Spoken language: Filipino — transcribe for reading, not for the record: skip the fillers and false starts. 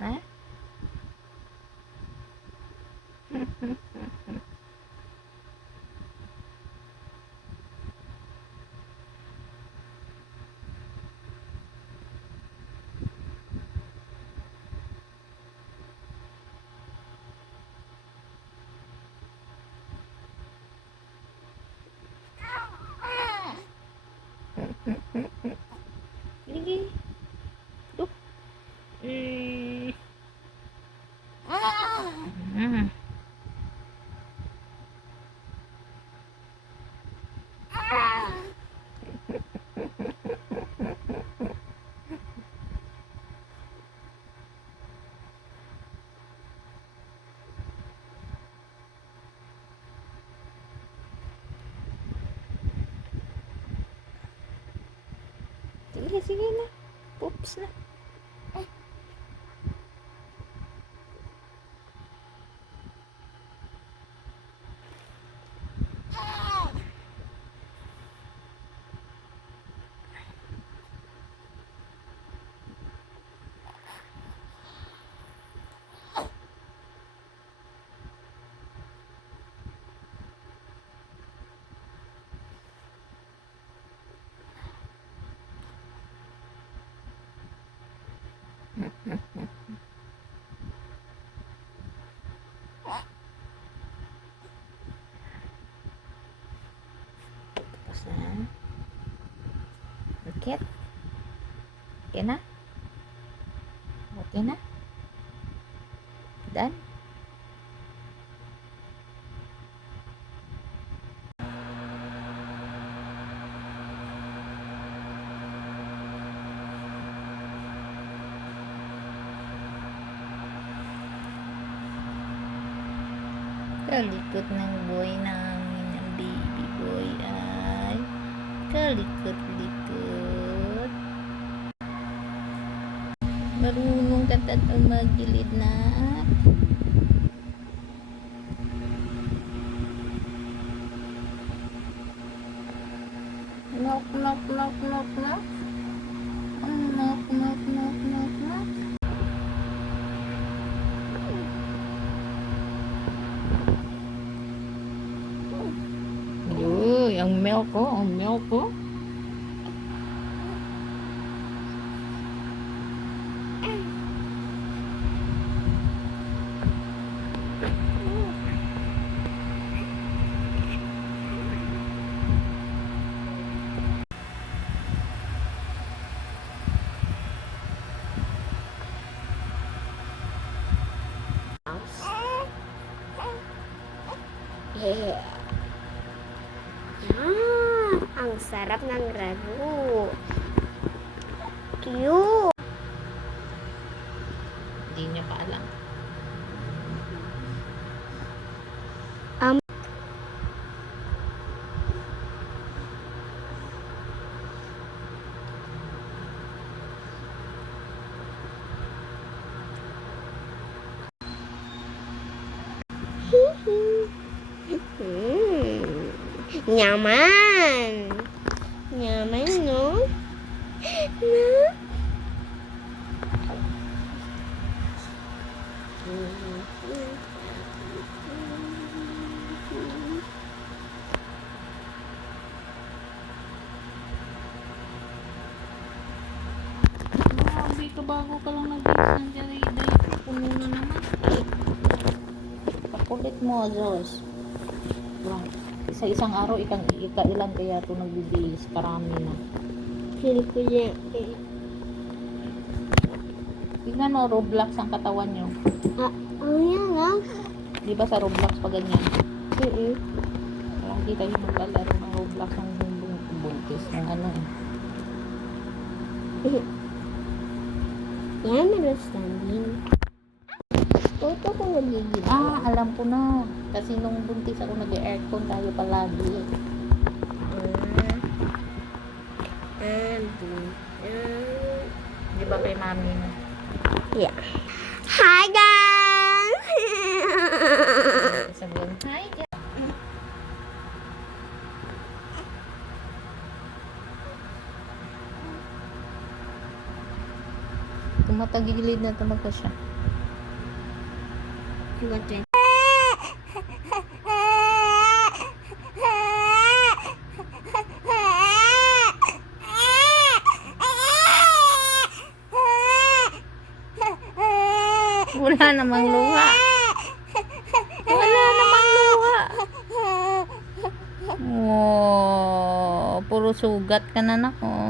na? Sige. Look. Sige, sige na. Poops na. Tapos na. Okay. Okay na? Okay na? Done? Kalikot ng boy namin, ang baby boy ay kalikot-likot. Marunong ka tatang magilid na. Knock, knock, knock, knock, knock. Knock, knock, knock, knock, knock. Uy, ang milk ko, ang milk ko. Yeah. Ang sarap ng ragu. Cute. Hindi niya pa alam. Nyaman. Nyaman, no? No? Grabe ka, bago ka lang nag-use ng jarida. Puno na naman. Kakulit mo, Diyos. Wow. Sa isang araw, ilan kaya ito nagbibihis? Karami na. Feel ko niya. Tignan mo, Roblox ang katawan nyo. Yan ah. Di ba sa Roblox pa ganyan? Lagi tayo maglalaro ng Roblox ng buntis. Ng ano eh. Yan, understanding. Toto ko nagigil. Alam ko na. Kasi nung buntis ako nag-aircon tayo palagi. Di ba kay mami mo? Yeah. Hi guys! Sabihin, hi guys! Tumatagilid na talaga siya. What? Wala namang luha. Wala namang luha. Oh, puro sugat ka na nako.